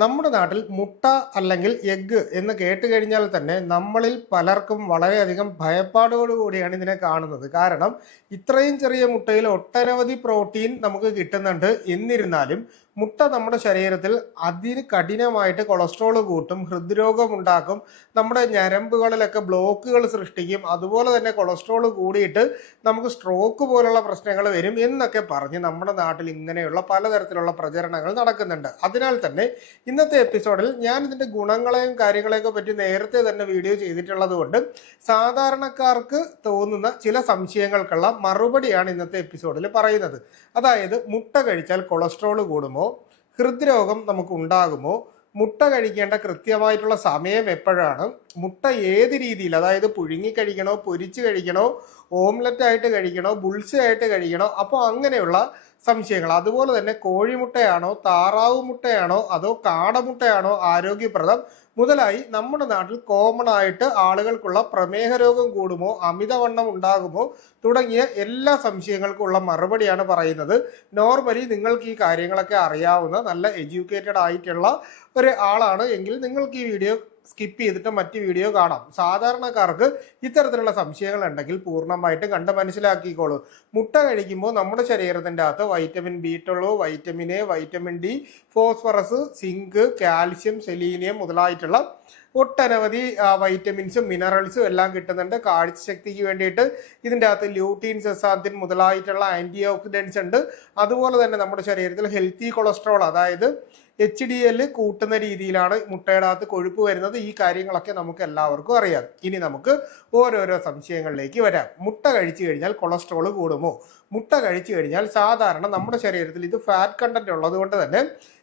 നമ്മുടെ നാട്ടിൽ മുട്ട അല്ലെങ്കിൽ എഗ്ഗ് എന്ന് കേട്ട് കഴിഞ്ഞാൽ തന്നെ നമ്മളിൽ പലർക്കും വളരെയധികം ഭയപ്പാടോടുകൂടിയാണ് ഇതിനെ കാണുന്നത്. കാരണം ഇത്രയും ചെറിയ മുട്ടയിൽ ഒട്ടനവധി പ്രോട്ടീൻ നമുക്ക് കിട്ടുന്നുണ്ട്. എന്നിരുന്നാലും മുട്ട നമ്മുടെ ശരീരത്തിൽ അതിന് കഠിനമായിട്ട് കൊളസ്ട്രോൾ കൂട്ടും, ഹൃദ്രോഗം ഉണ്ടാക്കും, നമ്മുടെ ഞരമ്പുകളിലൊക്കെ ബ്ലോക്കുകൾ സൃഷ്ടിക്കും. അതുപോലെ തന്നെ കൊളസ്ട്രോൾ കൂടിയിട്ട് നമുക്ക് സ്ട്രോക്ക് പോലുള്ള പ്രശ്നങ്ങൾ വരും എന്നൊക്കെ പറഞ്ഞ് നമ്മുടെ നാട്ടിൽ ഇങ്ങനെയുള്ള പലതരത്തിലുള്ള പ്രചരണങ്ങൾ നടക്കുന്നുണ്ട്. അതിനാൽ തന്നെ ഇന്നത്തെ എപ്പിസോഡിൽ ഞാൻ ഇതിന്റെ ഗുണങ്ങളെയും കാര്യങ്ങളെയൊക്കെ പറ്റി നേരത്തെ തന്നെ വീഡിയോ ചെയ്തിട്ടുള്ളത് കൊണ്ട് സാധാരണക്കാർക്ക് തോന്നുന്ന ചില സംശയങ്ങൾക്കുള്ള മറുപടിയാണ് ഇന്നത്തെ എപ്പിസോഡിൽ പറയുന്നത്. അതായത് മുട്ട കഴിച്ചാൽ കൊളസ്ട്രോൾ കൂടുമോ, ഹൃദ്രോഗം നമുക്ക് ഉണ്ടാകുമോ, മുട്ട കഴിക്കേണ്ട കൃത്യമായിട്ടുള്ള സമയം എപ്പോഴാണ്, മുട്ട ഏത് രീതിയിൽ, അതായത് പുഴുങ്ങി കഴിക്കണോ, പൊരിച്ച് കഴിക്കണോ, ഓംലെറ്റ് ആയിട്ട് കഴിക്കണോ, ബുൾസ ആയിട്ട് കഴിക്കണോ, അപ്പോൾ അങ്ങനെയുള്ള സംശയങ്ങൾ. അതുപോലെ തന്നെ കോഴിമുട്ടയാണോ, താറാവ് മുട്ടയാണോ, അതോ കാടമുട്ടയാണോ ആരോഗ്യപ്രദം മുതലായി നമ്മുടെ നാട്ടിൽ കോമൺ ആയിട്ട് ആളുകൾക്കുള്ള പ്രമേഹ രോഗം കൂടുമോ, അമിതവണ്ണം ഉണ്ടാകുമോ തുടങ്ങിയ എല്ലാ സംശയങ്ങൾക്കുള്ള മറുപടിയാണ് പറയുന്നത്. നോർമലി നിങ്ങൾക്ക് ഈ കാര്യങ്ങളൊക്കെ അറിയാവുന്ന നല്ല എഡ്യൂക്കേറ്റഡ് ആയിട്ടുള്ള ഒരു ആളാണ് എങ്കിൽ നിങ്ങൾക്ക് ഈ വീഡിയോ സ്കിപ്പ് ചെയ്തിട്ട് മറ്റ് വീഡിയോ കാണാം. സാധാരണക്കാർക്ക് ഇത്തരത്തിലുള്ള സംശയങ്ങൾ ഉണ്ടെങ്കിൽ പൂർണ്ണമായിട്ട് കണ്ട് മനസ്സിലാക്കിക്കോളൂ. മുട്ട കഴിക്കുമ്പോൾ നമ്മുടെ ശരീരത്തിൻ്റെ അകത്ത് vitamin B12, vitamin A, vitamin D, phosphorus, zinc, calcium, selenium മുതലായിട്ടുള്ള ഒട്ടനവധി വൈറ്റമിൻസും മിനറൽസും എല്ലാം കിട്ടുന്നുണ്ട്. കാഴ്ചശക്തിക്ക് വേണ്ടിയിട്ട് ഇതിൻ്റെ അകത്ത് ല്യൂട്ടീൻ, സെസാന്തിൻ മുതലായിട്ടുള്ള ആൻറ്റി ഓക്സിഡൻസ് ഉണ്ട്. അതുപോലെ തന്നെ നമ്മുടെ ശരീരത്തിൽ ഹെൽത്തി കൊളസ്ട്രോൾ, അതായത് HDL കൂട്ടുന്ന രീതിയിലാണ് മുട്ടയുടെ അകത്ത് കൊഴുപ്പ് വരുന്നത്. ഈ കാര്യങ്ങളൊക്കെ നമുക്ക് എല്ലാവർക്കും അറിയാം. ഇനി നമുക്ക് ഓരോരോ സംശയങ്ങളിലേക്ക് വരാം. മുട്ട കഴിച്ചു കഴിഞ്ഞാൽ കൊളസ്ട്രോൾ കൂടുമോ? മുട്ട കഴിച്ചു കഴിഞ്ഞാൽ സാധാരണ നമ്മുടെ ശരീരത്തിൽ ഇത് ഫാറ്റ് കണ്ടന്റ് ഉള്ളത് കൊണ്ട് തന്നെ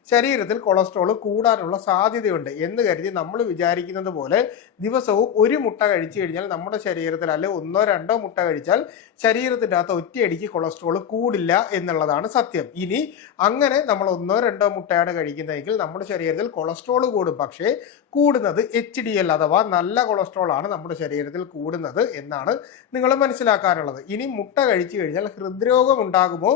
ശരീരത്തിൽ കൊളസ്ട്രോൾ കൂടാനുള്ള സാധ്യതയുണ്ട് എന്ന് കരുതി നമ്മൾ വിചാരിക്കുന്നത് പോലെ ദിവസവും ഒരു മുട്ട കഴിച്ചു കഴിഞ്ഞാൽ നമ്മുടെ ശരീരത്തിൽ, അല്ലെ ഒന്നോ രണ്ടോ മുട്ട കഴിച്ചാൽ ശരീരത്തിൻ്റെ അകത്ത് ഒറ്റയടിക്ക് കൊളസ്ട്രോൾ കൂടില്ല എന്നുള്ളതാണ് സത്യം. ഇനി അങ്ങനെ നമ്മൾ ഒന്നോ രണ്ടോ മുട്ടയാണ് കഴിക്കുന്നതെങ്കിൽ നമ്മുടെ ശരീരത്തിൽ കൊളസ്ട്രോൾ കൂടും. പക്ഷേ കൂടുന്നത് HDL അഥവാ നല്ല കൊളസ്ട്രോൾ ആണ് നമ്മുടെ ശരീരത്തിൽ കൂടുന്നത് എന്നാണ് നിങ്ങൾ മനസ്സിലാക്കാനുള്ളത്. ഇനി മുട്ട കഴിച്ചു കഴിഞ്ഞാൽ ഹൃദ്രോഗം ഉണ്ടാകുമോ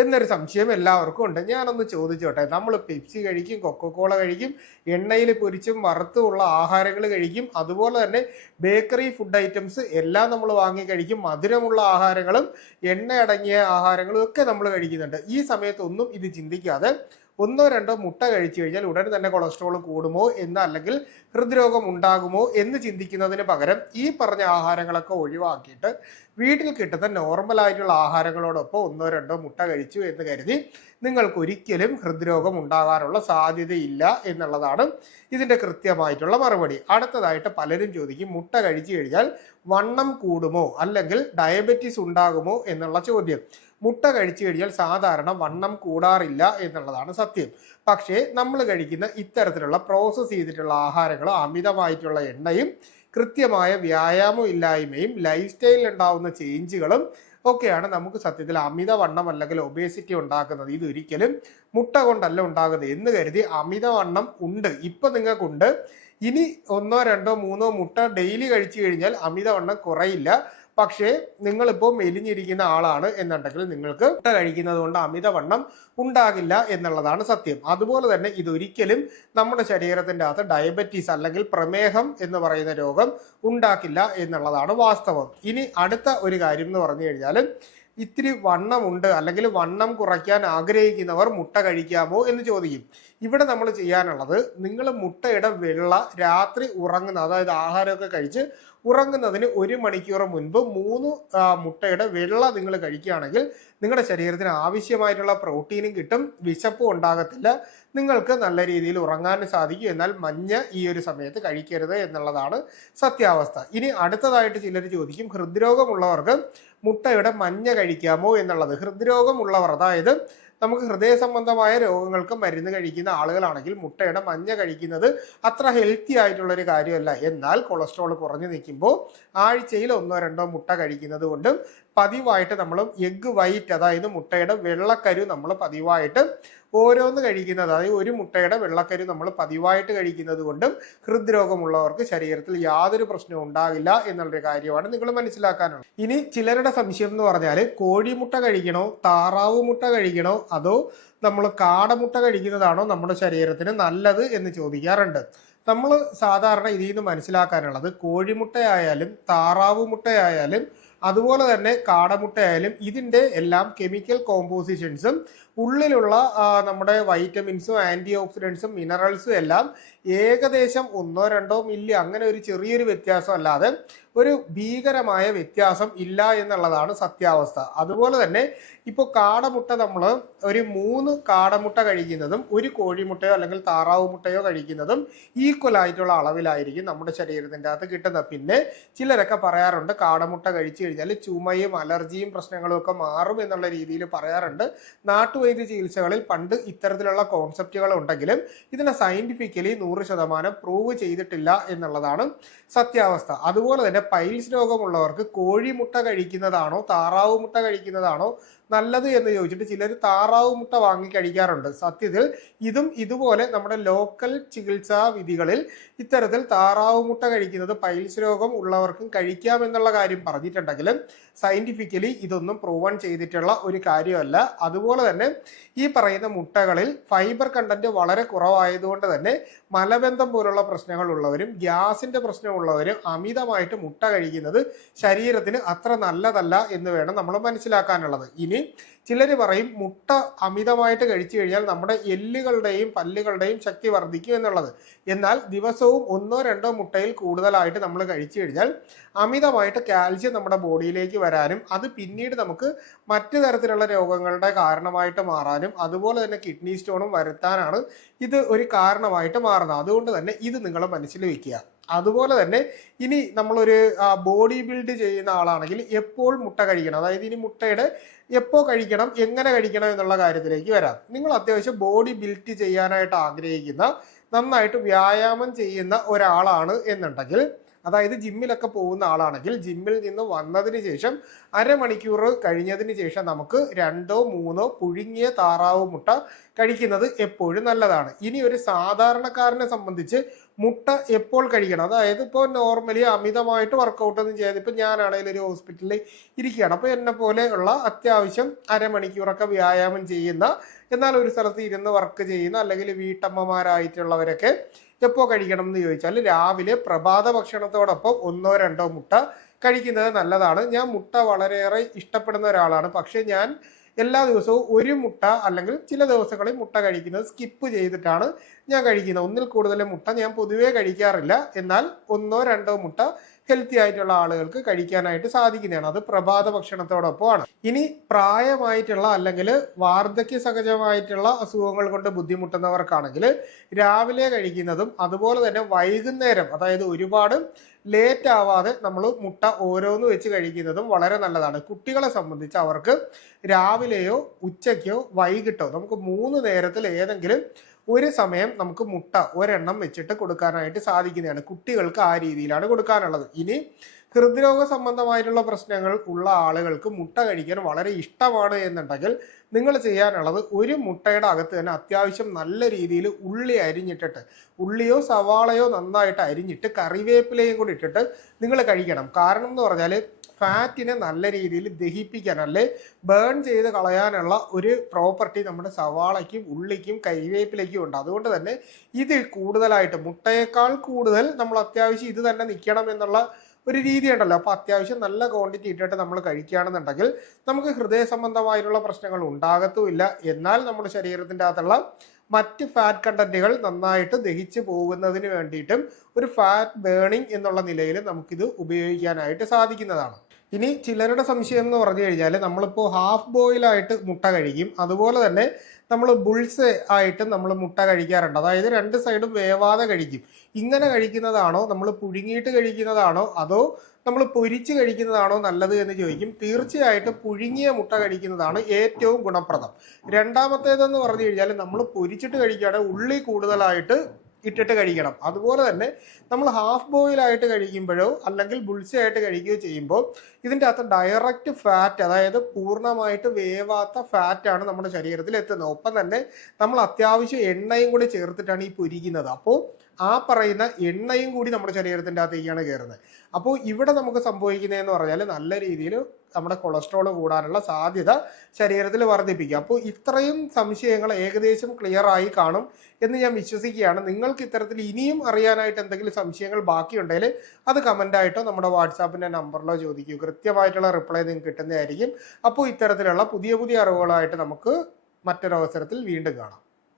എന്നൊരു സംശയം എല്ലാവർക്കും ഉണ്ട്. ഞാനൊന്ന് ചോദിച്ചോട്ടെ, നമ്മൾ പെപ്സി കഴിക്കും, കൊക്കക്കോള കഴിക്കും, എണ്ണയിൽ പൊരിച്ചും വറുത്തുമുള്ള ആഹാരങ്ങൾ കഴിക്കും, അതുപോലെ തന്നെ ബേക്കറി ഫുഡ് ഐറ്റംസ് എല്ലാം നമ്മൾ വാങ്ങി കഴിക്കും, മധുരമുള്ള ആഹാരങ്ങളും എണ്ണ അടങ്ങിയ ആഹാരങ്ങളും ഒക്കെ നമ്മൾ കഴിക്കുന്നുണ്ട്. ഈ സമയത്തൊന്നും ഇത് ചിന്തിക്കാതെ ഒന്നോ രണ്ടോ മുട്ട കഴിച്ചു കഴിഞ്ഞാൽ ഉടൻ തന്നെ കൊളസ്ട്രോൾ കൂടുമോ എന്ന്, അല്ലെങ്കിൽ ഹൃദ്രോഗം ഉണ്ടാകുമോ എന്ന് ചിന്തിക്കുന്നതിന് പകരം ഈ പറഞ്ഞ ആഹാരങ്ങളൊക്കെ ഒഴിവാക്കിയിട്ട് വീട്ടിൽ കിട്ടുന്ന നോർമലായിട്ടുള്ള ആഹാരങ്ങളോടൊപ്പം ഒന്നോ രണ്ടോ മുട്ട കഴിച്ചു എന്ന് കരുതി നിങ്ങൾക്ക് ഒരിക്കലും ഹൃദ്രോഗം ഉണ്ടാകാനുള്ള സാധ്യതയില്ല എന്നുള്ളതാണ് ഇതിൻ്റെ കൃത്യമായിട്ടുള്ള മറുപടി. അടുത്തതായിട്ട് പലരും ചോദിക്കും, മുട്ട കഴിച്ചു കഴിഞ്ഞാൽ വണ്ണം കൂടുമോ അല്ലെങ്കിൽ ഡയബറ്റീസ് ഉണ്ടാകുമോ എന്നുള്ള ചോദ്യം. മുട്ട കഴിച്ചു കഴിഞ്ഞാൽ സാധാരണ വണ്ണം കൂടാറില്ല എന്നുള്ളതാണ് സത്യം. പക്ഷേ നമ്മൾ കഴിക്കുന്ന ഇത്തരത്തിലുള്ള പ്രോസസ്സ് ചെയ്തിട്ടുള്ള ആഹാരങ്ങളും അമിതമായിട്ടുള്ള എണ്ണയും കൃത്യമായ വ്യായാമം ഇല്ലായ്മയും ലൈഫ് സ്റ്റൈലിൽ ഉണ്ടാവുന്ന ചേഞ്ചുകളും ഒക്കെയാണ് നമുക്ക് സത്യത്തിൽ അമിതവണ്ണം അല്ലെങ്കിൽ ഒബേസിറ്റി ഉണ്ടാക്കുന്നത്. ഇതൊരിക്കലും മുട്ട കൊണ്ടല്ല ഉണ്ടാകുന്നത് എന്ന് കരുതി അമിതവണ്ണം ഉണ്ട്, ഇപ്പം നിങ്ങൾക്കുണ്ട്, ഇനി ഒന്നോ രണ്ടോ മൂന്നോ മുട്ട ഡെയിലി കഴിച്ചു കഴിഞ്ഞാൽ അമിതവണ്ണം കുറയില്ല. പക്ഷേ നിങ്ങളിപ്പോൾ മെലിഞ്ഞിരിക്കുന്ന ആളാണ് എന്നുണ്ടെങ്കിൽ നിങ്ങൾക്ക് മുട്ട കഴിക്കുന്നത് കൊണ്ട് അമിതവണ്ണം ഉണ്ടാകില്ല എന്നുള്ളതാണ് സത്യം. അതുപോലെ തന്നെ ഇതൊരിക്കലും നമ്മുടെ ശരീരത്തിൻ്റെ അകത്ത് ഡയബറ്റീസ് അല്ലെങ്കിൽ പ്രമേഹം എന്ന് പറയുന്ന രോഗം ഉണ്ടാക്കില്ല എന്നുള്ളതാണ് വാസ്തവം. ഇനി അടുത്ത ഒരു കാര്യം എന്ന് പറഞ്ഞു കഴിഞ്ഞാൽ, ഇത്തിരി വണ്ണമുണ്ട് അല്ലെങ്കിൽ വണ്ണം കുറയ്ക്കാൻ ആഗ്രഹിക്കുന്നവർ മുട്ട കഴിക്കാമോ എന്ന് ചോദിക്കും. ഇവിടെ നമ്മൾ ചെയ്യാനുള്ളത്, നിങ്ങൾ മുട്ടയുടെ വെള്ള രാത്രി ഉറങ്ങുന്ന, അതായത് ആഹാരമൊക്കെ കഴിച്ച് ഉറങ്ങുന്നതിന് 1 മണിക്കൂർ മുൻപ് 3 മുട്ടയുടെ വെള്ള നിങ്ങൾ കഴിക്കുകയാണെങ്കിൽ നിങ്ങളുടെ ശരീരത്തിന് ആവശ്യമായിട്ടുള്ള പ്രോട്ടീനും കിട്ടും, വിശപ്പും ഉണ്ടാകത്തില്ല, നിങ്ങൾക്ക് നല്ല രീതിയിൽ ഉറങ്ങാനും സാധിക്കും. എന്നാൽ മഞ്ഞ ഈ ഒരു സമയത്ത് കഴിക്കരുത് എന്നുള്ളതാണ് സത്യാവസ്ഥ. ഇനി അടുത്തതായിട്ട് ചിലർ ചോദിക്കും, ഹൃദ്രോഗമുള്ളവർക്ക് മുട്ടയുടെ മഞ്ഞ കഴിക്കാമോ എന്നുള്ളത്. ഹൃദ്രോഗമുള്ളവർ, അതായത് നമുക്ക് ഹൃദയ സംബന്ധമായ രോഗങ്ങൾക്ക് മരുന്ന് കഴിക്കുന്ന ആളുകളാണെങ്കിൽ മുട്ടയുടെ മഞ്ഞ കഴിക്കുന്നത് അത്ര ഹെൽത്തി ആയിട്ടുള്ളൊരു കാര്യമല്ല. എന്നാൽ കൊളസ്ട്രോൾ കുറഞ്ഞു നിൽക്കുമ്പോൾ ആഴ്ചയിൽ 1-2 മുട്ട കഴിക്കുന്നത് കൊണ്ടും പതിവായിട്ട് നമ്മൾ എഗ് വൈറ്റ്, അതായത് മുട്ടയുടെ വെള്ളക്കരു നമ്മൾ പതിവായിട്ട് ഓരോന്ന് കഴിക്കുന്നത്, അതായത് ഒരു മുട്ടയുടെ വെള്ളക്കരു നമ്മൾ പതിവായിട്ട് കഴിക്കുന്നത് കൊണ്ടും ഹൃദ്രോഗമുള്ളവർക്ക് ശരീരത്തിൽ യാതൊരു പ്രശ്നവും ഉണ്ടാകില്ല എന്നുള്ളൊരു കാര്യമാണ് നിങ്ങൾ മനസ്സിലാക്കാനുള്ളത്. ഇനി ചിലരുടെ സംശയം എന്ന് പറഞ്ഞാൽ കോഴിമുട്ട കഴിക്കണോ, താറാവ് മുട്ട കഴിക്കണോ, അതോ നമ്മൾ കാടമുട്ട കഴിക്കുന്നതാണോ നമ്മുടെ ശരീരത്തിന് നല്ലത് എന്ന് ചോദിക്കാറുണ്ട്. നമ്മൾ സാധാരണ ഇതിൽ നിന്ന് മനസ്സിലാക്കാനുള്ളത് കോഴിമുട്ടയായാലും താറാവ് മുട്ടയായാലും അതുപോലെ തന്നെ കാടമുട്ടയായാലും ഇതിൻ്റെ എല്ലാം കെമിക്കൽ കോമ്പോസിഷൻസും ഉള്ളിലുള്ള നമ്മുടെ വൈറ്റമിൻസും ആൻറ്റി ഓക്സിഡൻസും മിനറൽസും എല്ലാം ഏകദേശം 1-2 മില്ലി അങ്ങനെ ഒരു ചെറിയൊരു വ്യത്യാസം അല്ലാതെ ഒരു ഭീകരമായ വ്യത്യാസം ഇല്ല എന്നുള്ളതാണ് സത്യാവസ്ഥ. അതുപോലെ തന്നെ ഇപ്പോൾ കാടമുട്ട നമ്മൾ ഒരു 3 കാടമുട്ട കഴിക്കുന്നതും ഒരു കോഴിമുട്ടയോ അല്ലെങ്കിൽ താറാവ് മുട്ടയോ കഴിക്കുന്നതും ഈക്വൽ ആയിട്ടുള്ള അളവിലായിരിക്കും നമ്മുടെ ശരീരത്തിൻ്റെ അകത്ത് കിട്ടുന്നത്. പിന്നെ ചിലരൊക്കെ പറയാറുണ്ട് കാടമുട്ട കഴിച്ചു കഴിഞ്ഞാൽ ചുമയും അലർജിയും പ്രശ്നങ്ങളും ഒക്കെ മാറും എന്നുള്ള രീതിയിൽ പറയാറുണ്ട്. നാട്ടുവൈദ്യ ചികിത്സകളിൽ പണ്ട് ഇത്തരത്തിലുള്ള കോൺസെപ്റ്റുകൾ ഉണ്ടെങ്കിലും ഇതിനെ സയന്റിഫിക്കലി 100% പ്രൂവ് ചെയ്തിട്ടില്ല എന്നുള്ളതാണ് സത്യാവസ്ഥ. അതുപോലെ തന്നെ പൈൽസ് രോഗമുള്ളവർക്ക് കോഴിമുട്ട കഴിക്കുന്നതാണോ താറാവ് മുട്ട കഴിക്കുന്നതാണോ നല്ലത് എന്ന് ചോദിച്ചിട്ട് ചിലർ താറാവ് മുട്ട വാങ്ങി കഴിക്കാറുണ്ട്. സത്യത്തിൽ ഇതും ഇതുപോലെ നമ്മുടെ ലോക്കൽ ചികിത്സാ വിധികളിൽ ഇത്തരത്തിൽ താറാവ് മുട്ട കഴിക്കുന്നത് പൈൽസ് രോഗം ഉള്ളവർക്കും കഴിക്കാമെന്നുള്ള കാര്യം പറഞ്ഞിട്ടുണ്ടെങ്കിലും സയന്റിഫിക്കലി ഇതൊന്നും പ്രൂവൺ ചെയ്തിട്ടുള്ള ഒരു കാര്യമല്ല. അതുപോലെ തന്നെ ഈ പറയുന്ന മുട്ടകളിൽ ഫൈബർ കണ്ടന്റ് വളരെ കുറവായതുകൊണ്ട് തന്നെ മലബന്ധം പോലുള്ള പ്രശ്നങ്ങൾ ഉള്ളവരും ഗ്യാസിന്റെ പ്രശ്നമുള്ളവരും അമിതമായിട്ട് മുട്ട കഴിക്കുന്നത് ശരീരത്തിന് അത്ര നല്ലതല്ല എന്ന് വേണം നമ്മൾ മനസ്സിലാക്കാനുള്ളത്. ഇനി ചിലർ പറയും മുട്ട അമിതമായിട്ട് കഴിച്ചു കഴിഞ്ഞാൽ നമ്മുടെ എല്ലുകളുടെയും പല്ലുകളുടെയും ശക്തി വർദ്ധിക്കും എന്നുള്ളത്. എന്നാൽ ദിവസവും 1-2 മുട്ടയിൽ കൂടുതലായിട്ട് നമ്മൾ കഴിച്ചു കഴിഞ്ഞാൽ അമിതമായിട്ട് കാൽസ്യം നമ്മുടെ ബോഡിയിലേക്ക് വരാനും അത് പിന്നീട് നമുക്ക് മറ്റു തരത്തിലുള്ള രോഗങ്ങളുടെ കാരണമായിട്ട് മാറാനും അതുപോലെ തന്നെ കിഡ്നി സ്റ്റോണും വരുത്താനാണ് ഇത് ഒരു കാരണമായിട്ട് മാറുന്നത്. അതുകൊണ്ട് തന്നെ ഇത് നിങ്ങൾ മനസ്സിൽ വെക്കുക. അതുപോലെ തന്നെ ഇനി നമ്മളൊരു ബോഡി ബിൽഡ് ചെയ്യുന്ന ആളാണെങ്കിൽ എപ്പോൾ മുട്ട കഴിക്കണം, അതായത് ഇനി മുട്ടയുടെ എപ്പോൾ കഴിക്കണം, എങ്ങനെ കഴിക്കണം എന്നുള്ള കാര്യത്തിലേക്ക് വരാം. നിങ്ങൾ അത്യാവശ്യം ബോഡി ബിൽഡ് ചെയ്യാനായിട്ട് ആഗ്രഹിക്കുന്ന, നന്നായിട്ട് വ്യായാമം ചെയ്യുന്ന ഒരാളാണ് എന്നുണ്ടെങ്കിൽ, അതായത് ജിമ്മിലൊക്കെ പോകുന്ന ആളാണെങ്കിൽ ജിമ്മിൽ നിന്ന് വന്നതിന് ശേഷം അരമണിക്കൂർ കഴിഞ്ഞതിന് ശേഷം നമുക്ക് 2-3 പുഴുങ്ങിയ താറാവ് മുട്ട കഴിക്കുന്നത് എപ്പോഴും നല്ലതാണ്. ഇനി ഒരു സാധാരണക്കാരനെ സംബന്ധിച്ച് മുട്ട എപ്പോൾ കഴിക്കണം, അതായത് ഇപ്പോൾ നോർമലി അമിതമായിട്ട് വർക്കൗട്ട് ഒന്നും ചെയ്യാതെ ഇപ്പം ഞാനാണെങ്കിൽ ഒരു ഹോസ്പിറ്റലിൽ ഇരിക്കുകയാണ്, അപ്പോൾ എന്നെ പോലെ ഉള്ള അത്യാവശ്യം അരമണിക്കൂറൊക്കെ വ്യായാമം ചെയ്യുന്ന, എന്നാൽ ഒരു സ്ഥലത്ത് ഇരുന്ന് വർക്ക് ചെയ്യുന്ന അല്ലെങ്കിൽ വീട്ടമ്മമാരായിട്ടുള്ളവരൊക്കെ എപ്പോൾ കഴിക്കണം എന്ന് ചോദിച്ചാൽ രാവിലെ പ്രഭാത ഭക്ഷണത്തോടൊപ്പം 1-2 മുട്ട കഴിക്കുന്നത് നല്ലതാണ്. ഞാൻ മുട്ട വളരെയേറെ ഇഷ്ടപ്പെടുന്ന ഒരാളാണ്. പക്ഷേ ഞാൻ എല്ലാ ദിവസവും ഒരു മുട്ട അല്ലെങ്കിൽ ചില ദിവസങ്ങളിൽ മുട്ട കഴിക്കുന്നത് സ്കിപ്പ് ചെയ്തിട്ടാണ് ഞാൻ കഴിക്കുന്നത്. 1-ൽ കൂടുതൽ മുട്ട ഞാൻ പൊതുവേ കഴിക്കാറില്ല. എന്നാൽ 1-2 മുട്ട ഹെൽത്തി ആയിട്ടുള്ള ആളുകൾക്ക് കഴിക്കാനായിട്ട് സാധിക്കുന്നതാണ്. അത് പ്രഭാത ഭക്ഷണത്തോടൊപ്പമാണ്. ഇനി പ്രായമായിട്ടുള്ള അല്ലെങ്കിൽ വാർദ്ധക്യ സഹജമായിട്ടുള്ള അസുഖങ്ങൾ കൊണ്ട് ബുദ്ധിമുട്ടുന്നവർക്കാണെങ്കിൽ രാവിലെ കഴിക്കുന്നതും അതുപോലെ തന്നെ വൈകുന്നേരം, അതായത് ഒരുപാട് ലേറ്റ് ആവാതെ നമ്മൾ മുട്ട ഓരോന്ന് വെച്ച് കഴിക്കുന്നതും വളരെ നല്ലതാണ്. കുട്ടികളെ സംബന്ധിച്ച് അവർക്ക് രാവിലെയോ ഉച്ചയ്ക്കോ വൈകിട്ടോ നമുക്ക് 3 നേരത്തിൽ ഏതെങ്കിലും ഒരു സമയം നമുക്ക് മുട്ട ഒരെണ്ണം വെച്ചിട്ട് കൊടുക്കാനായിട്ട് സാധിക്കുന്നതാണ്. കുട്ടികൾക്ക് ആ രീതിയിലാണ് കൊടുക്കാനുള്ളത്. ഇനി ഹൃദ്രോഗ സംബന്ധമായിട്ടുള്ള പ്രശ്നങ്ങൾ ഉള്ള ആളുകൾക്ക് മുട്ട കഴിക്കാൻ വളരെ ഇഷ്ടമാണ് എന്നുണ്ടെങ്കിൽ നിങ്ങൾ ചെയ്യാനുള്ളത് ഒരു മുട്ടയുടെ അകത്ത് തന്നെ അത്യാവശ്യം നല്ല രീതിയിൽ ഉള്ളി അരിഞ്ഞിട്ടിട്ട്, ഉള്ളിയോ സവാളയോ നന്നായിട്ട് അരിഞ്ഞിട്ട് കറിവേപ്പിലയും കൂടി ഇട്ടിട്ട് നിങ്ങൾ കഴിക്കണം. കാരണം എന്ന് പറഞ്ഞാൽ ഫാറ്റിനെ നല്ല രീതിയിൽ ദഹിപ്പിക്കാൻ അല്ലെ ബേൺ ചെയ്ത് കളയാനുള്ള ഒരു പ്രോപ്പർട്ടി നമ്മുടെ സവാളയ്ക്കും ഉള്ളിക്കും കരിവേപ്പിലേക്കും ഉണ്ട്. അതുകൊണ്ട് തന്നെ ഇത് കൂടുതലായിട്ട് മുട്ടയേക്കാൾ കൂടുതൽ നമ്മൾ അത്യാവശ്യം ഇത് തന്നെ നിൽക്കണം എന്നുള്ള ഒരു രീതി ഉണ്ടല്ലോ. അപ്പോൾ അത്യാവശ്യം നല്ല ക്വാണ്ടിറ്റി ഇട്ടിട്ട് നമ്മൾ കഴിക്കുകയാണെന്നുണ്ടെങ്കിൽ നമുക്ക് ഹൃദയ സംബന്ധമായിട്ടുള്ള പ്രശ്നങ്ങൾ ഉണ്ടാകത്തുമില്ല. എന്നാൽ നമ്മുടെ ശരീരത്തിൻ്റെ അകത്തുള്ള മറ്റ് ഫാറ്റ് കണ്ടന്റുകൾ നന്നായിട്ട് ദഹിച്ചു പോകുന്നതിന് വേണ്ടിയിട്ടും ഒരു ഫാറ്റ് ബേണിംഗ് എന്നുള്ള നിലയിൽ നമുക്കിത് ഉപയോഗിക്കാനായിട്ട് സാധിക്കുന്നതാണ്. ഇനി ചിലരുടെ സംശയം എന്ന് പറഞ്ഞു കഴിഞ്ഞാൽ നമ്മളിപ്പോൾ ഹാഫ് ബോയിലായിട്ട് മുട്ട കഴിക്കും, അതുപോലെ തന്നെ നമ്മൾ ബുൾസ് ആയിട്ട് നമ്മൾ മുട്ട കഴിക്കാറുണ്ട്. അതായത് 2 സൈഡും വേവാതെ കഴിക്കും. ഇങ്ങനെ കഴിക്കുന്നതാണോ നമ്മൾ പുഴുങ്ങിയിട്ട് കഴിക്കുന്നതാണോ അതോ നമ്മൾ പൊരിച്ച് കഴിക്കുന്നതാണോ നല്ലത് എന്ന് ചോദിക്കും. തീർച്ചയായിട്ടും പുഴുങ്ങിയ മുട്ട കഴിക്കുന്നതാണ് ഏറ്റവും ഗുണപ്രദം. രണ്ടാമത്തേതെന്ന് പറഞ്ഞു കഴിഞ്ഞാൽ നമ്മൾ പൊരിച്ചിട്ട് കഴിക്കുകയാണെങ്കിൽ ഉള്ളി കൂടുതലായിട്ട് ഇട്ടിട്ട് കഴിക്കണം. അതുപോലെ തന്നെ നമ്മൾ ഹാഫ് ബോയിലായിട്ട് കഴിക്കുമ്പോഴോ അല്ലെങ്കിൽ ബുൾസി ആയിട്ട് കഴിക്കുകയോ ചെയ്യുമ്പോൾ ഇതിൻ്റെ അകത്ത് ഡയറക്റ്റ് ഫാറ്റ്, അതായത് പൂർണ്ണമായിട്ട് വേവാത്ത ഫാറ്റാണ് നമ്മുടെ ശരീരത്തിൽ എത്തുന്നത്. ഒപ്പം തന്നെ നമ്മൾ അത്യാവശ്യം എണ്ണയും കൂടി ചേർത്തിട്ടാണ് ഈ പൊരിക്കുന്നത്. അപ്പോൾ ആ പറയുന്ന എണ്ണയും കൂടി നമ്മുടെ ശരീരത്തിൻ്റെ അകത്തേക്കാണ് കയറുന്നത്. അപ്പോൾ ഇവിടെ നമുക്ക് സംഭവിക്കുന്നതെന്ന് പറഞ്ഞാൽ നല്ല രീതിയിൽ നമ്മുടെ കൊളസ്ട്രോൾ കൂടാനുള്ള സാധ്യത ശരീരത്തിൽ വർദ്ധിപ്പിക്കുക. അപ്പോൾ ഇത്രയും സംശയങ്ങൾ ഏകദേശം ക്ലിയർ ആയി കാണും എന്ന് ഞാൻ വിശ്വസിക്കുകയാണ്. നിങ്ങൾക്ക് ഇത്തരത്തിൽ ഇനിയും അറിയാനായിട്ട് എന്തെങ്കിലും സംശയങ്ങൾ ബാക്കിയുണ്ടെങ്കിൽ അത് കമൻ്റായിട്ടോ നമ്മുടെ വാട്സാപ്പിൻ്റെ നമ്പറിലോ ചോദിക്കൂ. കൃത്യമായിട്ടുള്ള റിപ്ലൈ നിങ്ങൾക്ക് കിട്ടുന്നതായിരിക്കും. അപ്പോൾ ഇത്തരത്തിലുള്ള പുതിയ പുതിയ അറിവുകളായിട്ട് നമുക്ക് മറ്റൊരവസരത്തിൽ വീണ്ടും കാണാം.